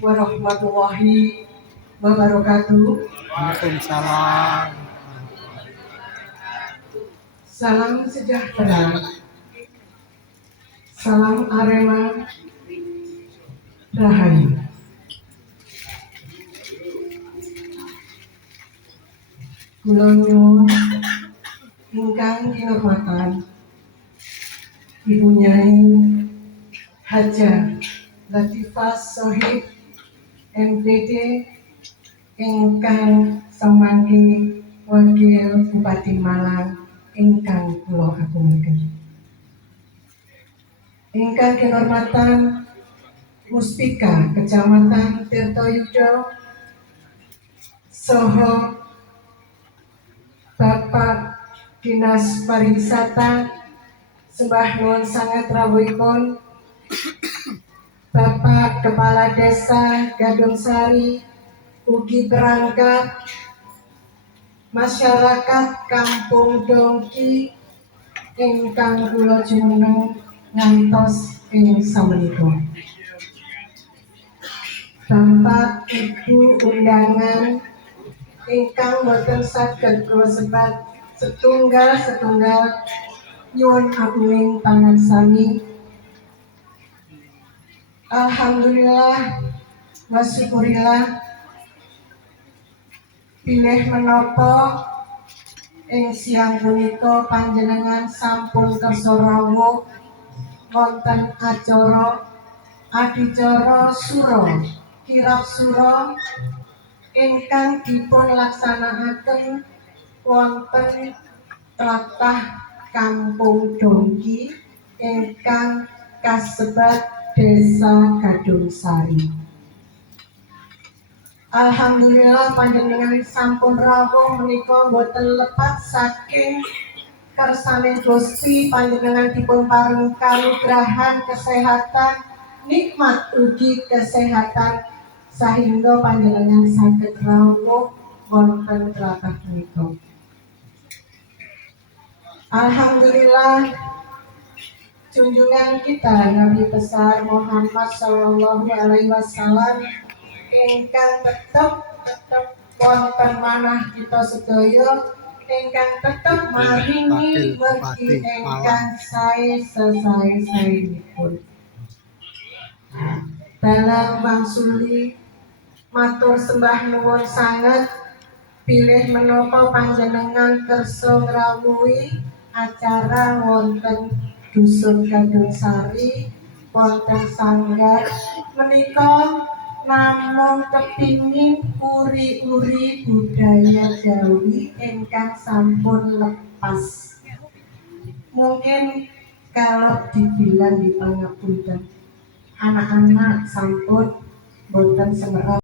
Warahmatullahi wabarakatuh. Waalaikumsalam. Salam sejahtera, salam Arema Rahayu. Kula nyuwun ingkang kinurmatan Ibu Nyai Haja Latifah Shohib MPD ingkang samangke Wakil Bupati Malang ingkang kula agungaken. Ingkang kinurmatan Muspika Kecamatan Tirtoyudo saha Bapak Dinas Pariwisata, sembah nuwun sanget rawuhipun Bapak Kepala Desa Gadung Sari, ugi perangkat masyarakat Kampung Dongki ingkang kula jumeneng ngantos ing samenika. Bapak Ibu undangan ingkang boten saged kula sebat setunggal nyuwun agunging pangarsani. Alhamdulillah wa syukurillah bilih menapa ing siang punika panjenengan sampun kersa rawuh wonten acara adicara sura kirab sura ingkang dipun laksanakaken wonten tlatah Kampung Dongki ingkang kasebat Desa Gadung Sari. Alhamdulillah panjenengan sampun rawuh menika boten lepat saking kersaning Gusti, panjenengan dipun paring kanugrahan kesehatan, nikmat ugi kesehatan sehingga panjenengan saged rawuh wonten tlatah menika. Alhamdulillah junjungan kita Nabi besar Muhammad Sallallahu Alaihi Wasallam ingkang tetep wonten manah kita sedaya ingkang tetep maringi wergi ingkang sae-saenipun. Dalam wangsuli matur sembah nuwun sanget bilih menapa panjenengan kersa ngrawuhi acara wonten Dusun Gadung Sari wonten sanggar menika namung kepingin uri-uri budaya Jawi ingkang sampun lepas. Mungkin kalau dibilang di pangapunten anak-anak sampun boten semerap